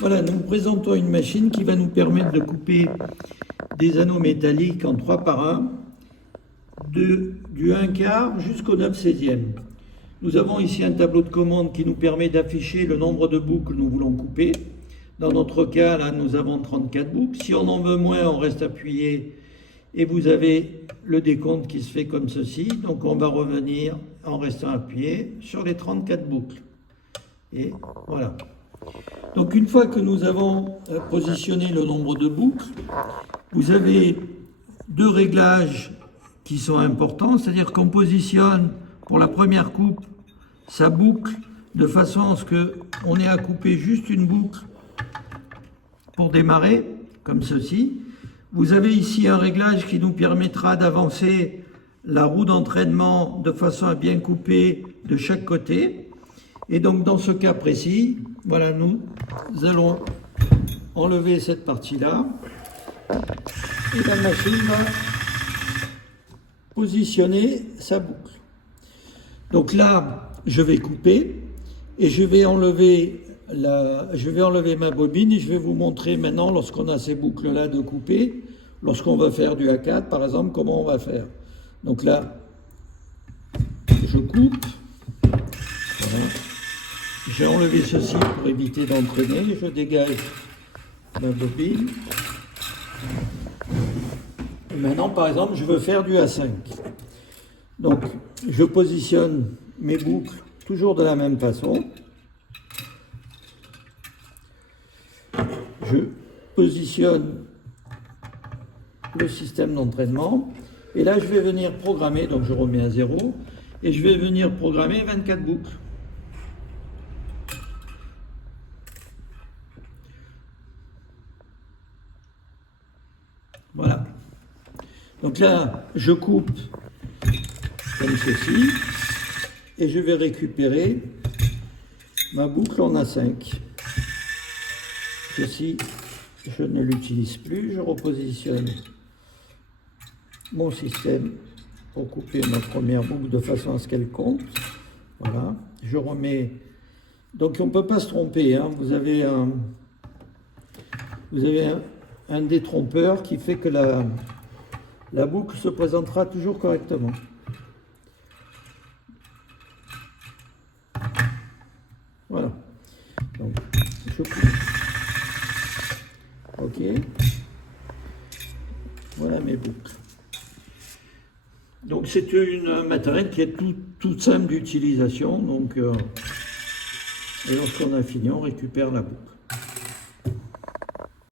Voilà, nous vous présentons une machine qui va nous permettre de couper des anneaux métalliques en 3 par 1, du 1/4 jusqu'au 9/16e. Nous avons ici un tableau de commande qui nous permet d'afficher le nombre de boucles que nous voulons couper. Dans notre cas, là, nous avons 34 boucles. Si on en veut moins, on reste appuyé et vous avez le décompte qui se fait comme ceci. Donc on va revenir en restant appuyé sur les 34 boucles. Et voilà. Donc une fois que nous avons positionné le nombre de boucles, vous avez 2 réglages qui sont importants, c'est-à-dire qu'on positionne pour la première coupe sa boucle de façon à ce qu'on ait à couper juste une boucle pour démarrer, comme ceci. Vous avez ici un réglage qui nous permettra d'avancer la roue d'entraînement de façon à bien couper de chaque côté. Et donc dans ce cas précis, voilà, nous allons enlever cette partie-là et la machine va positionner sa boucle. Donc là, je vais couper et je vais enlever ma bobine et je vais vous montrer maintenant, lorsqu'on a ces boucles-là de couper, lorsqu'on va faire du A4 par exemple, comment on va faire. Donc là, je coupe. Voilà. J'ai enlevé ceci pour éviter d'entraîner. Je dégage ma bobine. Et maintenant, par exemple, je veux faire du A5. Donc, je positionne mes boucles toujours de la même façon. Je positionne le système d'entraînement. Et là, je vais venir programmer. Donc, je remets à 0. Et je vais venir programmer 24 boucles. Voilà. Donc là, je coupe comme ceci et je vais récupérer ma boucle en A5. Ceci, je ne l'utilise plus. Je repositionne mon système pour couper ma première boucle de façon à ce qu'elle compte. Voilà. Je remets. Donc on ne peut pas se tromper, hein. Vous avez un détrompeur qui fait que la boucle se présentera toujours correctement. Voilà. Donc, je coupe. OK. Voilà mes boucles. Donc, c'est un matériel qui est tout simple d'utilisation. Donc, et lorsqu'on a fini, on récupère la boucle.